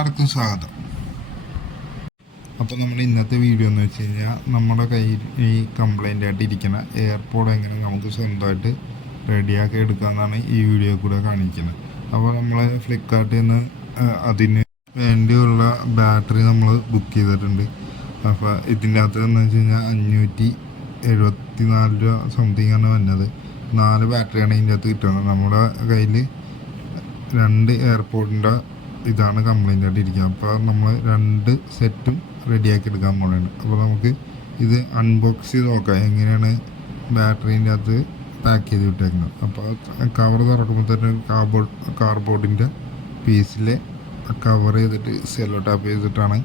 എല്ലാവർക്കും സ്വാഗതം. അപ്പോൾ നമ്മൾ ഇന്നത്തെ വീഡിയോ എന്ന് വെച്ച് കഴിഞ്ഞാൽ നമ്മുടെ കയ്യിൽ ഈ കംപ്ലൈൻ്റ് ആയിട്ട് ഇരിക്കുന്ന എയർപോഡ് എങ്ങനെ നമുക്ക് സ്വന്തമായിട്ട് റെഡിയാക്കി എടുക്കാമെന്നാണ് ഈ വീഡിയോ കൂടെ കാണിക്കുന്നത്. അപ്പോൾ നമ്മൾ ഫ്ലിപ്കാർട്ടിൽ നിന്ന് അതിന് വേണ്ടിയുള്ള ബാറ്ററി നമ്മൾ ബുക്ക് ചെയ്തിട്ടുണ്ട്. അപ്പോൾ ഇതിൻ്റെ അകത്ത് എന്ന് വെച്ച് കഴിഞ്ഞാൽ 574 രൂപ സംതിങ് ആണ് വന്നത്. 4 ബാറ്ററിയാണ് ഇതിൻ്റെ അകത്ത് കിട്ടുന്നത്. നമ്മുടെ കയ്യിൽ 2 എയർപോഡിൻ്റെ ഇതാണ് കംപ്ലൈൻ്റ് ആയിട്ട് ഇരിക്കുക. അപ്പോൾ നമ്മൾ 2 സെറ്റും റെഡിയാക്കി എടുക്കാൻ പോകുന്നുണ്ട്. അപ്പോൾ നമുക്ക് ഇത് അൺബോക്സ് ചെയ്ത് നോക്കാം എങ്ങനെയാണ് ബാറ്ററീൻ്റെ അകത്ത് പാക്ക് ചെയ്ത് വിട്ടേക്കുന്നത്. അപ്പോൾ കവർ തുറക്കുമ്പോൾ തന്നെ കാർബോർഡിൻ്റെ പീസിൽ കവർ ചെയ്തിട്ട് സെല്ലോ ടാപ്പ് ചെയ്തിട്ടാണ്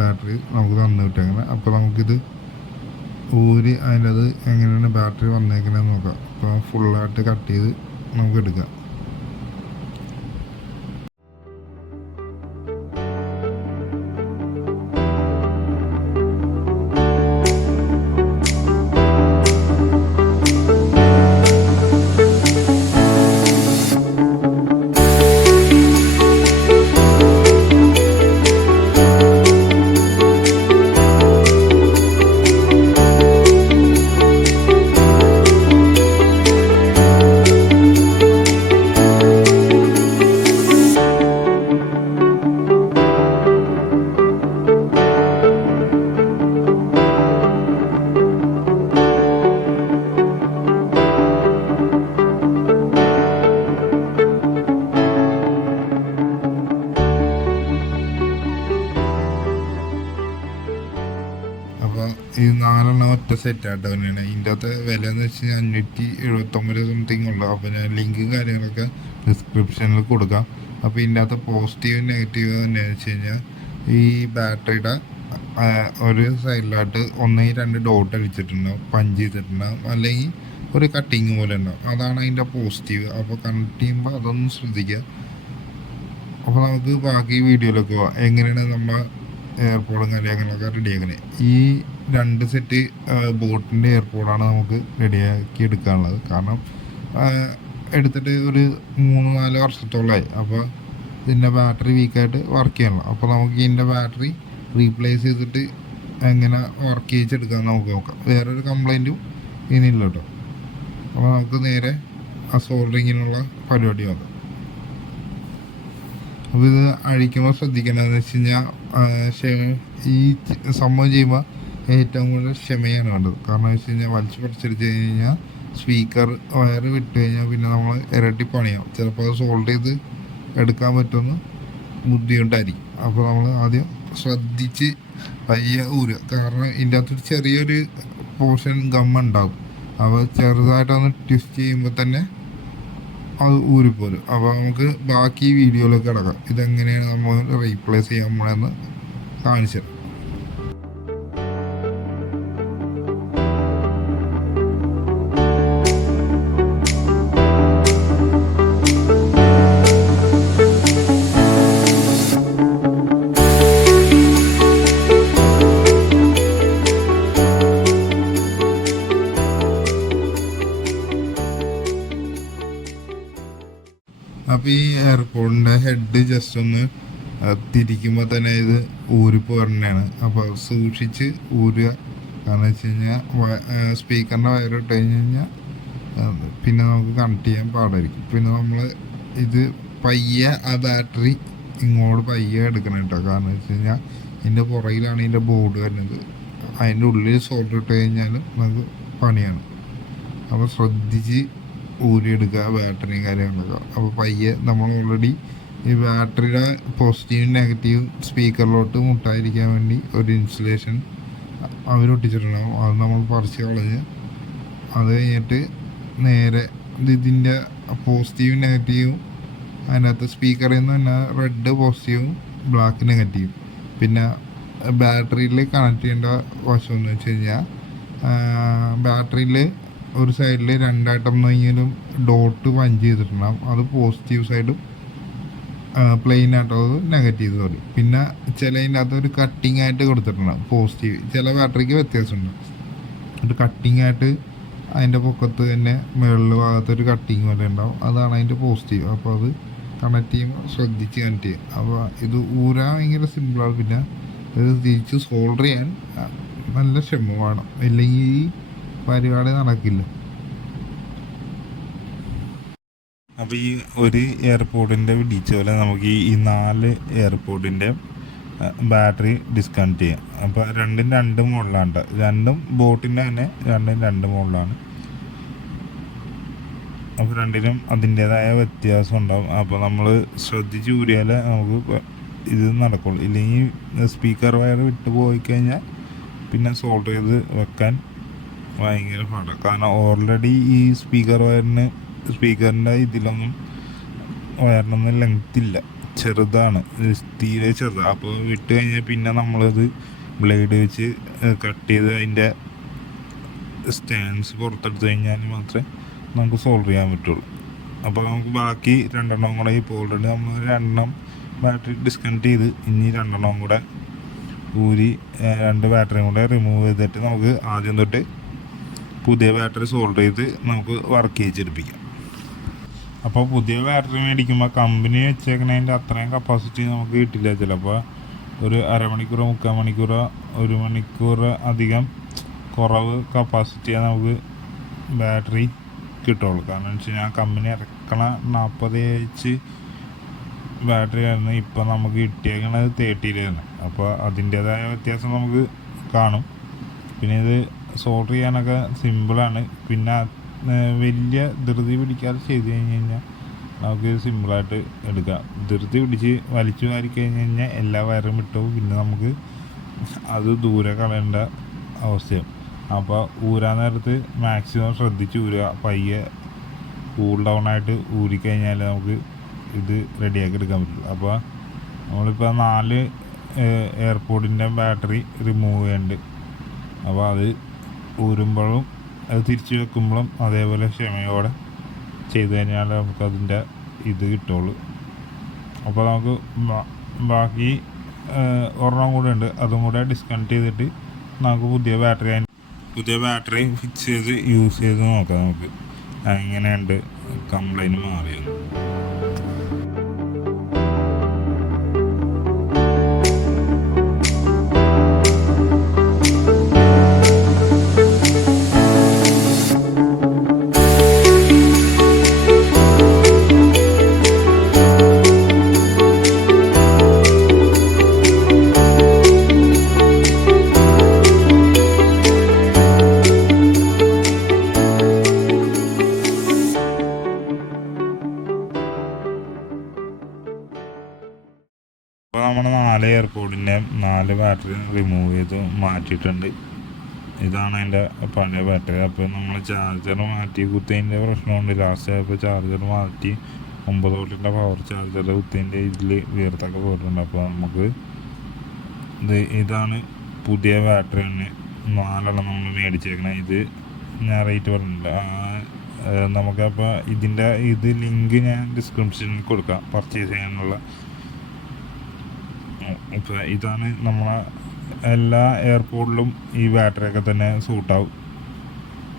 ബാറ്ററി നമുക്ക് തന്നു വിട്ടേക്കുന്നത്. അപ്പോൾ നമുക്കിത് അതിൻ്റെ അത് എങ്ങനെയാണ് ബാറ്ററി വന്നേക്കണതെന്ന് നോക്കാം. അപ്പോൾ ഫുള്ളായിട്ട് കട്ട് ചെയ്ത് നമുക്ക് എടുക്കാം. അപ്പോൾ ഈ 4 ഒറ്റ സെറ്റായിട്ട് തന്നെയാണ്. ഇതിൻ്റെ അകത്ത് വില എന്ന് വെച്ച് കഴിഞ്ഞാൽ 579 സംതിങ് ഉള്ളു. അപ്പോൾ ഞാൻ ലിങ്കും കാര്യങ്ങളൊക്കെ ഡിസ്ക്രിപ്ഷനിൽ കൊടുക്കാം. അപ്പോൾ ഇതിൻ്റെ അകത്ത് പോസിറ്റീവ് നെഗറ്റീവ് തന്നെയാണെന്ന് വെച്ച് കഴിഞ്ഞാൽ ഈ ബാറ്ററിയുടെ ഒരു സൈഡിലായിട്ട് 1-2 ഡോട്ട് അടിച്ചിട്ടുണ്ടാവും, പഞ്ച് ചെയ്തിട്ടുണ്ടാവും, അല്ലെങ്കിൽ ഒരു കട്ടിങ് പോലെ ഉണ്ടാവും. അതാണ് അതിൻ്റെ പോസിറ്റീവ്. അപ്പോൾ കണക്ട് ചെയ്യുമ്പോൾ അതൊന്നും ശ്രദ്ധിക്കുക. അപ്പോൾ നമുക്ക് ബാക്കി വീഡിയോയിലൊക്കെ പോവാം എങ്ങനെയാണ് നമ്മൾ എയർപോഡും കാര്യങ്ങളൊക്കെ റെഡിയാക്കുന്നത്. ഈ 2 സെറ്റ് ബോട്ടിൻ്റെ എയർപോഡാണ് നമുക്ക് റെഡിയാക്കി എടുക്കാനുള്ളത്. കാരണം എടുത്തിട്ട് ഒരു 3-4 വർഷത്തോളമായി. അപ്പോൾ ഇതിൻ്റെ ബാറ്ററി വീക്കായിട്ട് വർക്ക് ചെയ്യണം. അപ്പോൾ നമുക്ക് ഇതിൻ്റെ ബാറ്ററി റീപ്ലേസ് ചെയ്തിട്ട് എങ്ങനെ വർക്ക് ചെയ്തെടുക്കാൻ നമുക്ക് നോക്കാം. വേറൊരു കംപ്ലൈൻറ്റും ഇതിനില്ല കേട്ടോ. അപ്പോൾ നമുക്ക് നേരെ ആ സോൾഡറിങ്ങിനുള്ള പരിപാടി നോക്കാം. അപ്പോൾ ഇത് അഴിക്കുമ്പോൾ ശ്രദ്ധിക്കേണ്ടതെന്ന് വെച്ച് കഴിഞ്ഞാൽ ഈ സംഭവം ചെയ്യുമ്പോൾ ഏറ്റവും കൂടുതൽ ക്ഷമയാണ് വേണ്ടത്. കാരണം എന്ന് വെച്ച് കഴിഞ്ഞാൽ വലിച്ചു പറിച്ചെടുത്ത് കഴിഞ്ഞാൽ സ്പീക്കർ വയർ വിട്ട് കഴിഞ്ഞാൽ പിന്നെ നമ്മൾ ഇരട്ടി പണിയാവും. ചിലപ്പോൾ അത് സോൾവ് ചെയ്ത് എടുക്കാൻ പറ്റുമെന്ന് ബുദ്ധിമുട്ടായിരിക്കും. അപ്പോൾ നമ്മൾ ആദ്യം ശ്രദ്ധിച്ച് പയ്യെ ഊരുക. കാരണം ഇതിൻ്റെ അകത്തൊരു ചെറിയൊരു പോർഷൻ ഗം ഉണ്ടാകും. അപ്പോൾ ചെറുതായിട്ടൊന്ന് ട്വിസ്റ്റ് ചെയ്യുമ്പോൾ തന്നെ അത് ഊരിപ്പോരും. അപ്പോൾ നമുക്ക് ബാക്കി വീഡിയോയിലേക്ക് കിടക്കാം. ഇതെങ്ങനെയാണ് നമ്മൾ റീപ്ലേസ് ചെയ്യാൻ പോണെന്ന് കാണിച്ചു. അപ്പോൾ ഈ എയർപോഡിൻ്റെ ഹെഡ് ജസ്റ്റ് ഒന്ന് തിരിക്കുമ്പോൾ തന്നെ ഇത് ഊരിപ്പോരണയാണ്. അപ്പോൾ സൂക്ഷിച്ച് ഊരുക. കാരണം വെച്ച് കഴിഞ്ഞാൽ സ്പീക്കറിൻ്റെ വയർ ഇട്ട് കഴിഞ്ഞാൽ പിന്നെ നമുക്ക് കണക്ട് ചെയ്യാൻ പാടായിരിക്കും. പിന്നെ നമ്മൾ ഇത് പയ്യെ ആ ബാറ്ററി ഇങ്ങോട്ട് പയ്യെ എടുക്കണം കേട്ടോ. കാരണം വെച്ച് കഴിഞ്ഞാൽ ഇതിൻ്റെ പുറകിലാണ് ഇതിൻ്റെ ബോർഡ് വരുന്നത്. അതിൻ്റെ ഉള്ളിൽ സോൾഡർ ഇട്ട് കഴിഞ്ഞാലും നമുക്ക് പണിയാണ്. അപ്പോൾ ശ്രദ്ധിച്ച് ഊരിയെടുക്കുക ബാറ്ററിയും കാര്യങ്ങളൊക്കെ. അപ്പോൾ പയ്യെ നമ്മൾ ഓൾറെഡി ഈ ബാറ്ററിയുടെ പോസിറ്റീവും നെഗറ്റീവും സ്പീക്കറിലോട്ട് മുട്ടാതിരിക്കാൻ വേണ്ടി ഒരു ഇൻസുലേഷൻ അവരൊട്ടിച്ചിട്ടുണ്ടാകും. അത് നമ്മൾ പറിച്ച് കളഞ്ഞ് അത് കഴിഞ്ഞിട്ട് നേരെ ഇതിൻ്റെ പോസിറ്റീവും നെഗറ്റീവും അതിനകത്ത് സ്പീക്കറിൽ നിന്ന് തന്നെ റെഡ് പോസിറ്റീവും ബ്ലാക്ക് നെഗറ്റീവും. പിന്നെ ബാറ്ററിയിൽ കണക്ട് ചെയ്യേണ്ട വശം എന്ന് വെച്ച് കഴിഞ്ഞാൽ ബാറ്ററിയിൽ ഒരു സൈഡിൽ 2 ഡോട്ട് പഞ്ച് ചെയ്തിട്ടുണ്ടാകും. അത് പോസിറ്റീവ് സൈഡും പ്ലെയിൻ ആയിട്ടുള്ളത് നെഗറ്റീവ് സോറി. പിന്നെ ചിലതിൻ്റെ അകത്ത് ഒരു കട്ടിങ് ആയിട്ട് കൊടുത്തിട്ടുണ്ടാകും പോസിറ്റീവ്. ചില ബാറ്ററിക്ക് വ്യത്യാസമുണ്ട്. ഒരു കട്ടിങ് ആയിട്ട് അതിൻ്റെ പൊക്കത്ത് തന്നെ മുകളിൽ ഭാഗത്തൊരു കട്ടിങ് പോലെ ഉണ്ടാവും. അതാണ് അതിൻ്റെ പോസിറ്റീവ്. അപ്പോൾ അത് കണക്ട് ചെയ്യുമ്പോൾ ശ്രദ്ധിച്ച് കണക്ട് ചെയ്യും. അപ്പോൾ ഇത് ഊരാൻ ഭയങ്കര സിമ്പിളാണ്. പിന്നെ ഇത് തിരിച്ച് സോൾഡർ ചെയ്യാൻ നല്ല ക്ഷമ വേണം, ഇല്ലെങ്കിൽ ഈ പരിപാടി നടക്കില്ല. അപ്പോൾ ഈ ഒരു എയർപോർട്ടിൻ്റെ പിടിച്ച പോലെ നമുക്ക് ഈ 4 എയർപോർട്ടിൻ്റെ ബാറ്ററി ഡിസ്കണക്ട് ചെയ്യാം. അപ്പോൾ രണ്ട് മോഡലാണ്, രണ്ടും ബോട്ടിൻ്റെ തന്നെ രണ്ട് മോഡലാണ്. അപ്പോൾ രണ്ടിനും അതിൻ്റേതായ വ്യത്യാസം ഉണ്ടാവും. അപ്പോൾ നമ്മൾ ശ്രദ്ധിച്ച് ഊരിയാലേ നമുക്ക് ഇത് നടക്കുള്ളൂ. ഇല്ലെങ്കിൽ സ്പീക്കർ വയർ വിട്ട് പോയി കഴിഞ്ഞാൽ പിന്നെ സോൾഡർ ചെയ്ത് വെക്കാൻ ഭയങ്കര പാടാണ്. കാരണം ഓൾറെഡി ഈ സ്പീക്കറിൻ്റെ ഇതിലൊന്നും വയറിനൊന്നും ലെങ്ത് ഇല്ല, ചെറുതാണ്, തീരെ ചെറുതാണ്. അപ്പോൾ വിട്ട് കഴിഞ്ഞാൽ പിന്നെ നമ്മളത് ബ്ലേഡ് വെച്ച് കട്ട് ചെയ്ത് അതിൻ്റെ സ്റ്റാൻഡ്സ് പുറത്തെടുത്ത് കഴിഞ്ഞാൽ മാത്രമേ നമുക്ക് സോൾവ് ചെയ്യാൻ പറ്റുള്ളൂ. അപ്പോൾ നമുക്ക് ബാക്കി 2 കൂടെ ഇപ്പോൾ ഓൾറെഡി നമ്മൾ 2 ബാറ്ററി ഡിസ്കണക്ട് ചെയ്ത് ഇനി 2 കൂടെ ഊരി 2 ബാറ്ററിയും കൂടെ റിമൂവ് ചെയ്തിട്ട് നമുക്ക് ആദ്യം തൊട്ട് പുതിയ ബാറ്ററി സോൾഡർ ചെയ്ത് നമുക്ക് വർക്ക് ചെയ്യിച്ചെടുപ്പിക്കാം. അപ്പോൾ പുതിയ ബാറ്ററി മേടിക്കുമ്പോൾ കമ്പനി വെച്ചേക്കണതിൻ്റെ അത്രയും കപ്പാസിറ്റി നമുക്ക് കിട്ടില്ല. ചിലപ്പോൾ ഒരു അരമണിക്കൂറോ 3/4 മണിക്കൂറോ 1 മണിക്കൂർ അധികം കുറവ് കപ്പാസിറ്റിയാണ് നമുക്ക് ബാറ്ററി കിട്ടുള്ളൂ. കാരണം എന്ന് വെച്ച് കഴിഞ്ഞാൽ കമ്പനി ഇറക്കണ 40 ബാറ്ററി ആയിരുന്നു, ഇപ്പോൾ നമുക്ക് കിട്ടിയേക്കണത് 30 അപ്പോൾ അതിൻ്റേതായ വ്യത്യാസം നമുക്ക് കാണും. പിന്നെ ഇത് സോൾഡർ ചെയ്യാനൊക്കെ സിമ്പിളാണ്. പിന്നെ വലിയ ധൃതി പിടിക്കാതെ ചെയ്ത് കഴിഞ്ഞ് കഴിഞ്ഞാൽ നമുക്ക് സിമ്പിളായിട്ട് എടുക്കാം. ധൃതി പിടിച്ച് വലിച്ചു വാരി കഴിഞ്ഞ് കഴിഞ്ഞാൽ എല്ലാ വയറും വിട്ടു പിന്നെ നമുക്ക് അത് ദൂരെ കളയേണ്ട അവസ്ഥയും. അപ്പോൾ ഊരാൻ നേരത്ത് മാക്സിമം ശ്രദ്ധിച്ച് ഊരുക. പയ്യെ കൂൾ ഡൗൺ ആയിട്ട് ഊരിക്കഴിഞ്ഞാൽ നമുക്ക് ഇത് റെഡിയാക്കി എടുക്കാൻ പറ്റുള്ളൂ. അപ്പോൾ നമ്മളിപ്പോൾ 4 എയർപോർട്ടിൻ്റെ ബാറ്ററി റിമൂവ് ചെയ്യുന്നുണ്ട്. അപ്പോൾ അത് ഊരുമ്പോഴും അത് തിരിച്ച് വെക്കുമ്പോഴും അതേപോലെ ക്ഷമയോടെ ചെയ്ത് കഴിഞ്ഞാൽ നമുക്കതിൻ്റെ ഇത് കിട്ടുള്ളൂ. അപ്പോൾ നമുക്ക് ബാക്കി 1 കൂടെ ഉണ്ട്, അതും കൂടെ ഡിസ്കണക്ട് ചെയ്തിട്ട് നമുക്ക് പുതിയ ബാറ്ററി ഫിക്സ് ചെയ്ത് യൂസ് ചെയ്ത് നോക്കാം നമുക്ക് എങ്ങനെയുണ്ട് കംപ്ലൈൻറ്റ് മാറിയത്. അപ്പോൾ നമ്മുടെ 4 എയർപോർട്ടിൻ്റെ 4 ബാറ്ററി റിമൂവ് ചെയ്ത് മാറ്റിയിട്ടുണ്ട്. ഇതാണ് അതിൻ്റെ പഴയ ബാറ്ററി. അപ്പോൾ നമ്മൾ ചാർജർ മാറ്റി കുത്തതിൻ്റെ പ്രശ്നമുണ്ട്. ലാസ്റ്റ് ആയപ്പോൾ ചാർജർ മാറ്റി 9 വോൾട്ടിൻ്റെ പവർ ചാർജർ കുത്തതിൻ്റെ ഇതിൽ വീർത്തൊക്കെ പോയിട്ടുണ്ട്. അപ്പോൾ നമുക്ക് ഇതാണ് പുതിയ ബാറ്ററി തന്നെ 4 നമ്മൾ മേടിച്ചേക്കണം. ഇത് ഞാൻ റേറ്റ് പറഞ്ഞില്ല. നമുക്കപ്പോൾ ഇതിൻ്റെ ലിങ്ക് ഞാൻ ഡിസ്ക്രിപ്ഷനിൽ കൊടുക്കാം പർച്ചേസ് ചെയ്യാനുള്ള. ഇപ്പോൾ ഇതാണ് നമ്മളെ എല്ലാ എയർപോർട്ടിലും ഈ ബാറ്ററിയൊക്കെ തന്നെ സൂട്ടാവും.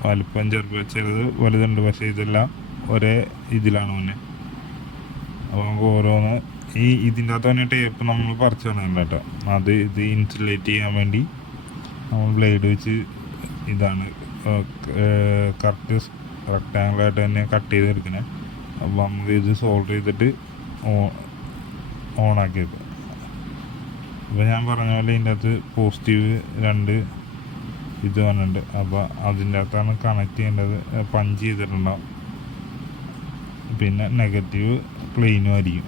വലിപ്പം ചെറുത് വലുതുണ്ട്, പക്ഷേ ഇതെല്ലാം ഒരേ ഇതിലാണ് മുന്നേ. അപ്പോൾ നമുക്ക് ഓരോന്ന് ഇതിൻ്റെ അകത്ത് തന്നെ ടേപ്പ് നമ്മൾ പറിച്ചു കളയണ്ട കേട്ടോ. ഇത് ഇൻസുലേറ്റ് ചെയ്യാൻ വേണ്ടി നമ്മൾ ബ്ലേഡ് വെച്ച് ഇതാണ് കറക്റ്റ് റെക്ടാങ്കിളായിട്ട് തന്നെ കട്ട് ചെയ്തെടുക്കണേ. അപ്പോൾ നമുക്ക് ഇത് സോൾഡർ ചെയ്തിട്ട് ഓണാക്കി വെക്കാം. അപ്പോൾ ഞാൻ പറഞ്ഞ പോലെ ഇതിൻ്റെ അകത്ത് പോസിറ്റീവ് 2 ഇത് വന്നിട്ടുണ്ട്. അപ്പോൾ അതിൻ്റെ അകത്താണ് കണക്ട് ചെയ്യേണ്ടത്, പഞ്ച് ചെയ്തിട്ടുണ്ടാവും. പിന്നെ നെഗറ്റീവ് പ്ലെയിനും ആയിരിക്കും.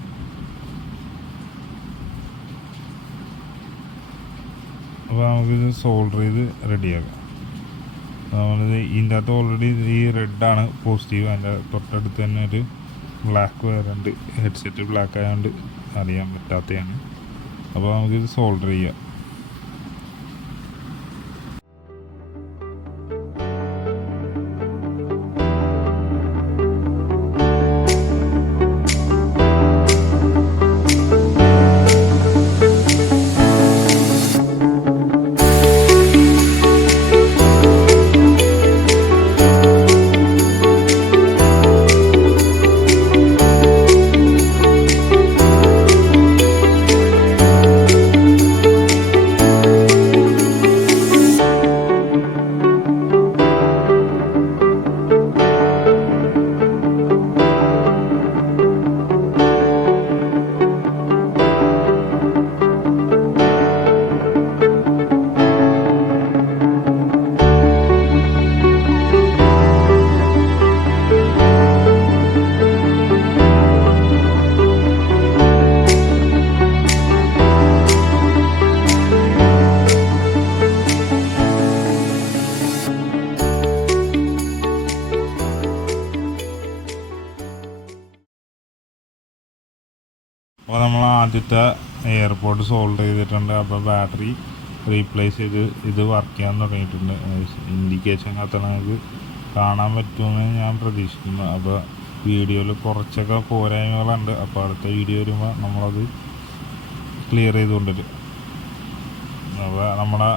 അപ്പോൾ നമുക്കിത് സോൾഡർ ചെയ്ത് റെഡിയാക്കാം. നമ്മളിത് ഇതിൻ്റെ അകത്ത് ഓൾറെഡി ഈ റെഡാണ് പോസിറ്റീവ്. അതിൻ്റെ തൊട്ടടുത്ത് തന്നെ ഒരു ബ്ലാക്ക് വയറുണ്ട്. ഹെഡ്സെറ്റ് ബ്ലാക്ക് ആയതുകൊണ്ട് അറിയാൻ പറ്റാത്തതാണ്. അപ്പോൾ നമുക്കിത് സോൾഡർ ചെയ്യാം. അപ്പോൾ നമ്മൾ ആദ്യത്തെ എയർപോർട്ട് സോൾവ് ചെയ്തിട്ടുണ്ട്. അപ്പോൾ ബാറ്ററി റീപ്ലേസ് ചെയ്ത് ഇത് വർക്ക് ചെയ്യാൻ തുടങ്ങിയിട്ടുണ്ട്. ഇൻഡിക്കേഷൻ കത്തണത് കാണാൻ പറ്റുമെന്ന് ഞാൻ പ്രതീക്ഷിക്കുന്നു. അപ്പോൾ വീഡിയോയിൽ കുറച്ചൊക്കെ പോരായ്മകളുണ്ട്. അപ്പോൾ അടുത്ത വീഡിയോ വരുമ്പോൾ നമ്മളത് ക്ലിയർ ചെയ്തുകൊണ്ടിരും. അപ്പോൾ നമ്മുടെ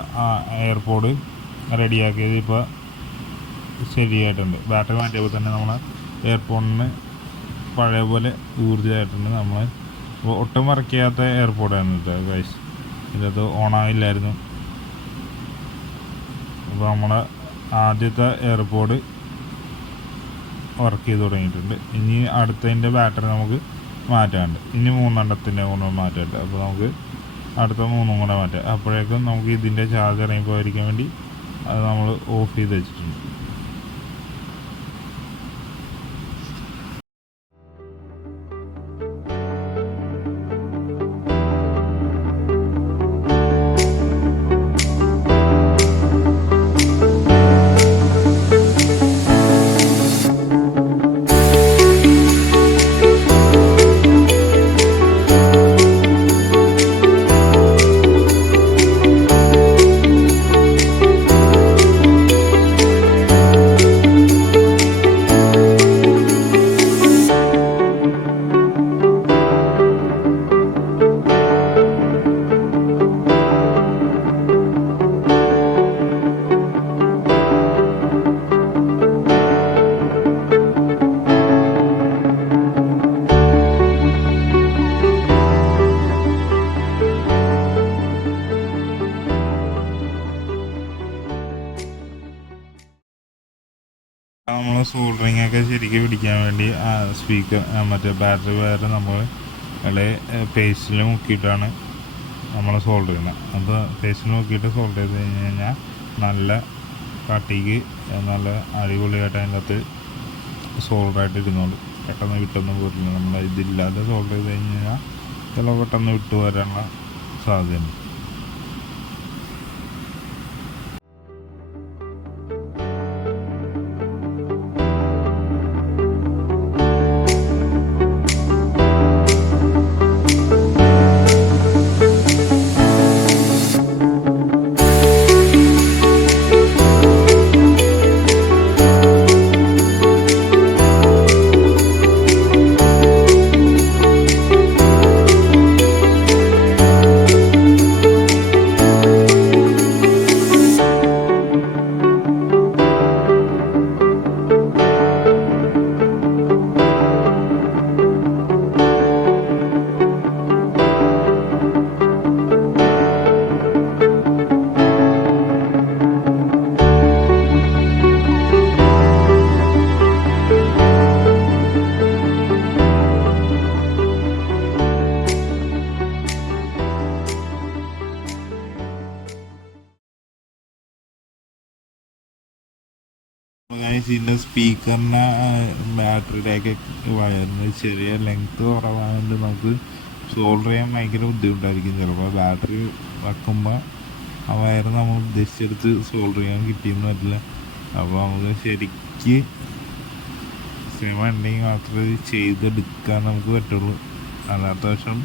എയർപോർട്ട് റെഡിയാക്കിയത് ഇപ്പോൾ ശരിയായിട്ടുണ്ട്. ബാറ്ററി മാറ്റിയപ്പോൾ തന്നെ നമ്മളെ എയർപോർട്ടിന് പഴയ പോലെ ഊർജ്ജമായിട്ടുണ്ട്. നമ്മൾ ഒട്ടും വർക്ക് ചെയ്യാത്ത എയർപോർട്ടായിരുന്നു ഇത് ഗൈസ്. ഇതത് ഓണായില്ലായിരുന്നു. അപ്പോൾ നമ്മുടെ ആദ്യത്തെ എയർപോർട്ട് വർക്ക് ചെയ്ത് തുടങ്ങിയിട്ടുണ്ട്. ഇനി അടുത്തതിൻ്റെ ബാറ്ററി നമുക്ക് മാറ്റാനുണ്ട്. ഇനി 3 കൂടെ മാറ്റാനുണ്ട്. അപ്പോൾ നമുക്ക് അടുത്ത 3 കൂടെ മാറ്റാം. അപ്പോഴേക്കും നമുക്ക് ഇതിൻ്റെ ചാർജ് ഇറങ്ങിപ്പോയിരിക്കാൻ വേണ്ടി അത് നമ്മൾ ഓഫ് ചെയ്ത് വെച്ചിട്ടുണ്ട്. നമ്മൾ സോൾഡറിങ് ഒക്കെ ശരിക്കും പിടിക്കാൻ വേണ്ടി സ്പീക്കർ മറ്റേ ബാറ്ററി വയർ നമ്മൾ പേസ്റ്റിൽ മുക്കിയിട്ടാണ് നമ്മൾ സോൾഡർ ചെയ്യുന്നത്. അപ്പോൾ പേസ്റ്റിൽ മുക്കിയിട്ട് സോൾഡർ ചെയ്ത് കഴിഞ്ഞ് കഴിഞ്ഞാൽ നല്ല കട്ടിക്ക് നല്ല അടിപൊളിയായിട്ട് അതിൻ്റെ അകത്ത് സോൾഡറായിട്ട് ഇരുന്നോളൂ. പെട്ടെന്ന് വിട്ടൊന്നും പോരില്ല. നമ്മൾ ഇതില്ലാതെ സോൾഡർ ചെയ്ത് കഴിഞ്ഞ് കഴിഞ്ഞാൽ ചിലപ്പോൾ പെട്ടെന്ന് വിട്ടു വരാനുള്ള സാധ്യതയുണ്ട്. ഇതിൻ്റെ സ്പീക്കറിൻ്റെ ബാറ്ററിയുടെയൊക്കെ വയറിന് ചെറിയ ലെങ്ത്ത് കുറവായതുകൊണ്ട് നമുക്ക് സോൾഡർ ചെയ്യാൻ ഭയങ്കര ബുദ്ധിമുട്ടായിരിക്കും. ചിലപ്പോൾ ബാറ്ററി വെക്കുമ്പോൾ ആ വയർ നമ്മൾ ഉദ്ദേശിച്ചെടുത്ത് സോൾഡർ ചെയ്യാൻ കിട്ടിയെന്ന് വരില്ല. അപ്പോൾ നമുക്ക് ശരിക്ക് സിനിമ ഉണ്ടെങ്കിൽ മാത്രമേ ഇത് ചെയ്തെടുക്കാൻ നമുക്ക് പറ്റുള്ളൂ. അല്ലാത്ത പക്ഷം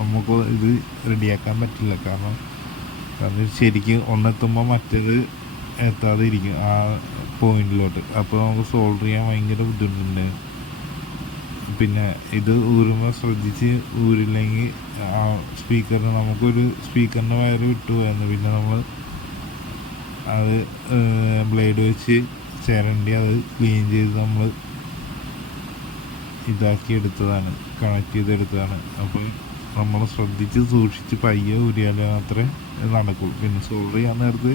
നമുക്ക് ഇത് റെഡിയാക്കാൻ പറ്റില്ല. കാരണം ശരിക്കും ഒന്നെത്തുമ്പോൾ മറ്റേത് എത്താതെ ഇരിക്കും ആ പോയിന്റിലോട്ട്. അപ്പോൾ നമുക്ക് സോൾഡർ ചെയ്യാൻ ഭയങ്കര ബുദ്ധിമുട്ടുണ്ട്. പിന്നെ ഇത് ഊരുമ്പോൾ ശ്രദ്ധിച്ച് ഊരില്ലെങ്കിൽ ആ സ്പീക്കറിന് നമുക്കൊരു സ്പീക്കറിൻ്റെ വയർ വിട്ടുപോയായിരുന്നു. പിന്നെ നമ്മൾ അത് ബ്ലേഡ് വെച്ച് ചിരണ്ടി അത് ക്ലീൻ ചെയ്ത് നമ്മൾ ഇതാക്കി എടുത്തതാണ്, കണക്ട് ചെയ്തെടുത്തതാണ്. അപ്പോൾ നമ്മൾ ശ്രദ്ധിച്ച് സൂക്ഷിച്ച് പയ്യെ ഊരിയാലേ മാത്രമേ നടക്കുള്ളൂ. പിന്നെ സോൾഡർ ചെയ്യാൻ നേരത്ത്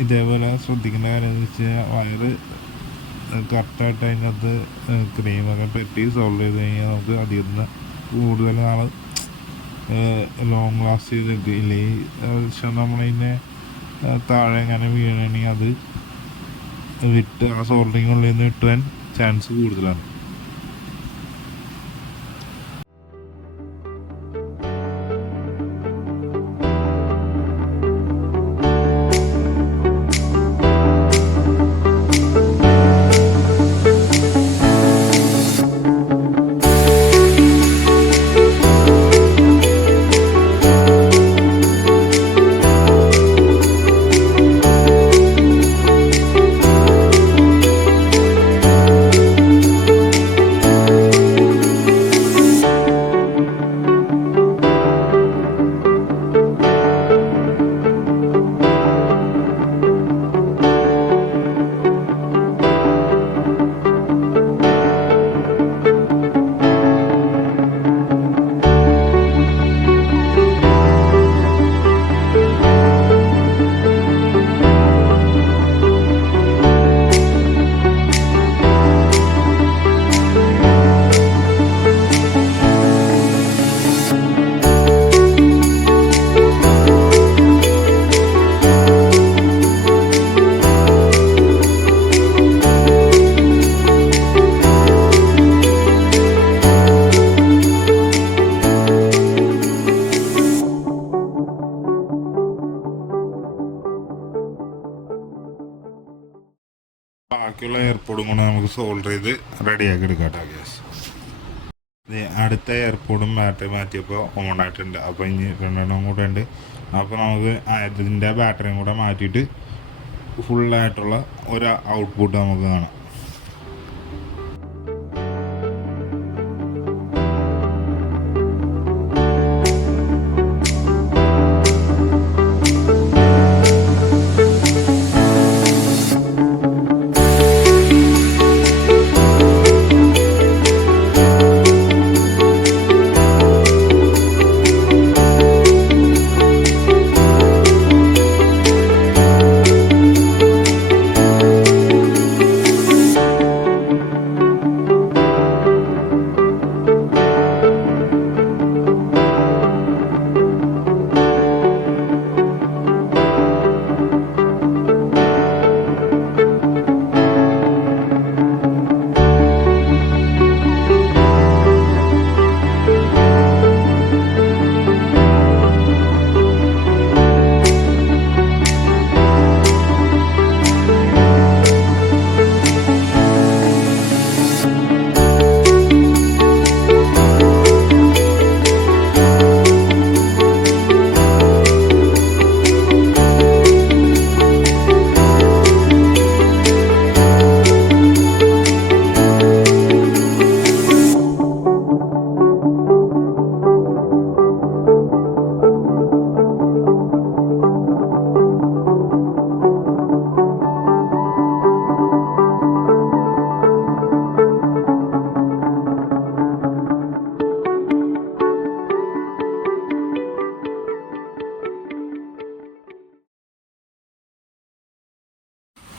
ഇതേപോലെ ശ്രദ്ധിക്കേണ്ട കാര്യം എന്ന് വെച്ച് കഴിഞ്ഞാൽ വയറ് കറക്റ്റായിട്ട് അതിനകത്ത് ക്രീമൊക്കെ പെട്ടി സോൾവ് ചെയ്ത് കഴിഞ്ഞാൽ നമുക്ക് അധികം കൂടുതൽ നാൾ ലോങ് ലാസ്റ്റ് ചെയ്ത് നിൽക്കും. ഇല്ലെങ്കിൽ പക്ഷെ നമ്മളതിനെ താഴെ എങ്ങനെ വീഴണമെങ്കിൽ അത് വിട്ട് ആ സോൾഡറിങ്ങുള്ളിൽ നിന്ന് വിട്ടുവാൻ ചാൻസ് കൂടുതലാണ്. ബാക്കിയുള്ള എയർപോർട്ടും കൂടെ നമുക്ക് സോൾഡർ ചെയ്ത് റെഡിയാക്കി എടുക്കാം കേട്ടോ ഗ്യാസ്. അടുത്ത എയർപോർട്ടും ബാറ്ററി മാറ്റിയപ്പോൾ ഓൺ ആയിട്ടുണ്ട്. അപ്പോൾ ഇനി 2 കൂടെ ഉണ്ട്. അപ്പോൾ നമുക്ക് അതിൻ്റെ ബാറ്ററിയും കൂടെ മാറ്റിയിട്ട് ഫുള്ളായിട്ടുള്ള ഒരു ഔട്ട്പുട്ട് നമുക്ക് കാണാം.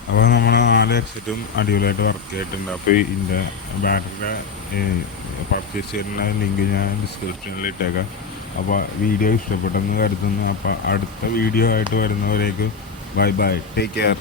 അപ്പോൾ നമ്മുടെ 4 ഹെഡ്സെറ്റും അടിപൊളിയായിട്ട് വർക്ക് ചെയ്തിട്ടുണ്ട്. അപ്പോൾ ഇതിൻ്റെ ബാറ്ററിയുടെ പർച്ചേസ് ചെയ്യുന്ന ലിങ്ക് ഞാൻ ഡിസ്ക്രിപ്ഷനിൽ ഇട്ടേക്കാം. അപ്പോൾ വീഡിയോ ഇഷ്ടപ്പെട്ടെന്ന് കരുതുന്നു. അപ്പോൾ അടുത്ത വീഡിയോ ആയിട്ട് വരുന്നവരേക്ക് ബൈ ബൈ, ടേക്ക് കെയർ.